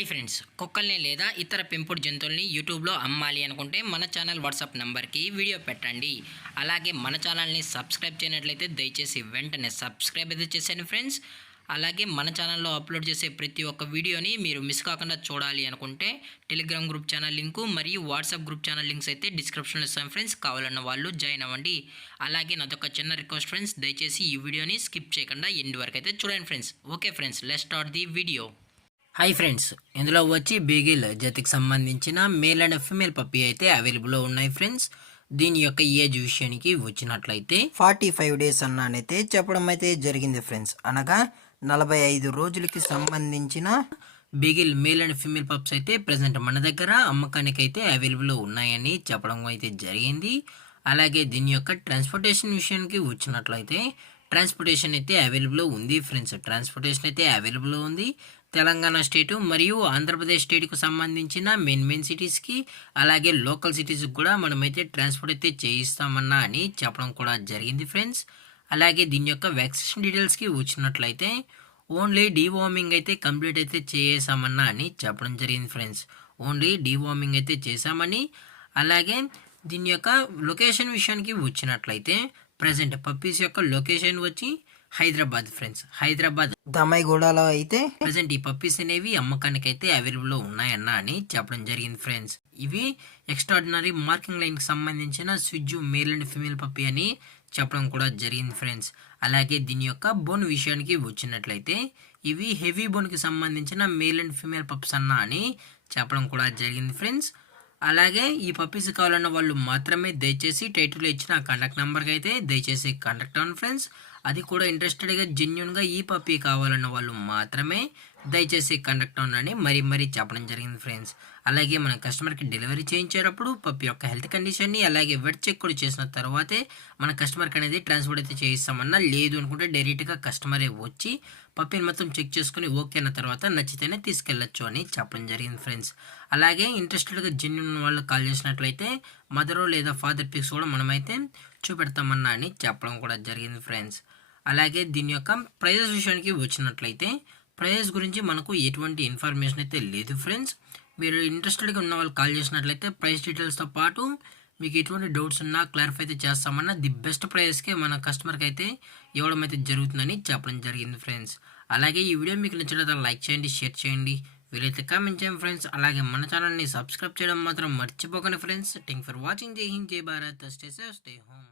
Hi friends, కుక్కల్ని లేదా ఇతర పెంపుడు జంతువుల్ని యూట్యూబ్లో అమ్మాలి అనుకుంటే మన ఛానల్ వాట్సాప్ నెంబర్కి వీడియో పెట్టండి. అలాగే మన ఛానల్ని సబ్స్క్రైబ్ చేయనట్లయితే దయచేసి వెంటనే సబ్స్క్రైబ్ అయితే చేసేయండి ఫ్రెండ్స్. అలాగే మన ఛానల్లో అప్లోడ్ చేసే ప్రతి ఒక్క వీడియోని మీరు మిస్ కాకుండా చూడాలి అనుకుంటే టెలిగ్రామ్ గ్రూప్ ఛానల్ లింకు మరియు వాట్సాప్ గ్రూప్ ఛానల్ లింక్స్ అయితే డిస్క్రిప్షన్లో ఇస్తాను ఫ్రెండ్స్. కావాలన్న వాళ్ళు జాయిన్ అవ్వండి. అలాగే నాదొక చిన్న రిక్వెస్ట్ ఫ్రెండ్స్, దయచేసి ఈ వీడియోని స్కిప్ చేయకుండా ఎండ్ వరకు అయితే చూడండి friends. Okay friends, let's start the video. Hi friends, ఇందులో వచ్చి బీగిల్ జాతికి సంబంధించిన మేల్ అండ్ ఫీమేల్ పప్పీ అయితే అవైలబుల్లో ఉన్నాయి ఫ్రెండ్స్. దీని యొక్క ఏజ్ విషయానికి వచ్చినట్లయితే 45 డేస్ అన్నానైతే చెప్పడం అయితే జరిగింది ఫ్రెండ్స్. అనగా 45 రోజులకి సంబంధించిన beagle male and female pups అయితే ప్రజెంట్ మన దగ్గర అమ్మకానికి అయితే అవైలబుల్లో ఉన్నాయని చెప్పడం అయితే జరిగింది. అలాగే దీని యొక్క ట్రాన్స్పోర్టేషన్ విషయానికి వచ్చినట్లయితే ట్రాన్స్పోర్టేషన్ అయితే అవైలబుల్లో ఉంది ఫ్రెండ్స్. ట్రాన్స్పోర్టేషన్ అయితే అవైలబుల్లో ఉంది. తెలంగాణ స్టేటు మరియు ఆంధ్రప్రదేశ్ స్టేట్కు సంబంధించిన మెయిన్ సిటీస్కి అలాగే లోకల్ సిటీస్కి కూడా మనమైతే ట్రాన్స్పోర్ట్ అయితే చేయిస్తామన్నా అని చెప్పడం కూడా జరిగింది ఫ్రెండ్స్. అలాగే దీని యొక్క వ్యాక్సినేషన్ డీటెయిల్స్కి వచ్చినట్లయితే ఓన్లీ డీవార్మింగ్ అయితే కంప్లీట్ అయితే చేసామన్నా అని చెప్పడం జరిగింది ఫ్రెండ్స్. ఓన్లీ డీవార్మింగ్ అయితే చేసామని. అలాగే దీని యొక్క లొకేషన్ విషయానికి వచ్చినట్లయితే ప్రజెంట్ పప్పీస్ యొక్క లొకేషన్ వచ్చి హైదరాబాద్ ఫ్రెండ్స్. హైదరాబాద్ దమ్మాయిగూడలో అయితే ప్రజెంట్ ఈ పప్పీస్ అనేవి అమ్మకానికి అయితే అవైలబుల్లో ఉన్నాయన్న అని చెప్పడం జరిగింది ఫ్రెండ్స్. ఇవి ఎక్స్ట్రాడినరీ మార్కింగ్ లైన్కి సంబంధించిన స్విజ్జు మేల్ అండ్ ఫీమేల్ పప్పీ అని చెప్పడం కూడా జరిగింది ఫ్రెండ్స్. అలాగే దీని యొక్క బోన్ విషయానికి వచ్చినట్లయితే ఇవి హెవీ బోన్కి సంబంధించిన మేల్ అండ్ ఫీమేల్ పప్స్ అన్న అని చెప్పడం కూడా జరిగింది ఫ్రెండ్స్. అలాగే ఈ పప్పీస్ కావాలన్న వాళ్ళు మాత్రమే దయచేసి టైటిల్లో ఇచ్చిన కాంటాక్ట్ నెంబర్కి అయితే దయచేసి కాంటాక్ట్ అవ్వండి ఫ్రెండ్స్. అది కూడా ఇంట్రెస్టెడ్గా జెన్యున్గా ఈ పప్పీ కావాలన్న వాళ్ళు మాత్రమే దయచేసి కాంటాక్ట్ అవ్వండి మరీ చెప్పడం జరిగింది ఫ్రెండ్స్. అలాగే మన కస్టమర్కి డెలివరీ చేయించేటప్పుడు పప్పీ యొక్క హెల్త్ కండిషన్ని అలాగే వెట్ చెక్ కూడా చేసిన తర్వాతే మన కస్టమర్కి అనేది ట్రాన్స్పోర్ట్ అయితే చేయిస్తామన్నా. లేదు అనుకుంటే డైరెక్ట్గా కస్టమరే వచ్చి పప్పీని మొత్తం చెక్ చేసుకుని ఓకే అన్న తర్వాత నచ్చితేనే తీసుకెళ్ళచ్చు అని చెప్పడం జరిగింది ఫ్రెండ్స్. అలాగే ఇంట్రెస్టెడ్గా జెన్యున్ వాళ్ళు కాల్ చేసినట్లయితే మదర్ లేదా ఫాదర్ పిక్స్ కూడా మనమైతే చూపెడతామన్నా అని చెప్పడం కూడా జరిగింది ఫ్రెండ్స్. అలాగే దీని యొక్క ప్రైజెస్ విషయానికి వచ్చినట్లయితే ప్రైజెస్ గురించి మనకు ఎటువంటి ఇన్ఫర్మేషన్ అయితే లేదు ఫ్రెండ్స్. మీరు ఇంట్రెస్టెడ్గా ఉన్న వాళ్ళు కాల్ చేసినట్లయితే ప్రైస్ డీటెయిల్స్తో పాటు మీకు ఎటువంటి డౌట్స్ ఉన్నా క్లారిఫై అయితే చేస్తామన్నా ది బెస్ట్ ప్రైస్కే మన కస్టమర్కి అయితే ఇవ్వడం అయితే జరుగుతుందని చెప్పడం జరిగింది ఫ్రెండ్స్. అలాగే ఈ వీడియో మీకు నచ్చినట్లయితే లైక్ చేయండి, షేర్ చేయండి, వీలైతే కామెంట్ చేయండి ఫ్రెండ్స్. అలాగే మన ఛానల్ని సబ్స్క్రైబ్ చేయడం మాత్రం మర్చిపోకండి ఫ్రెండ్స్. Thank for watching. జై హింద్, జై Bharat, stay safe, stay home.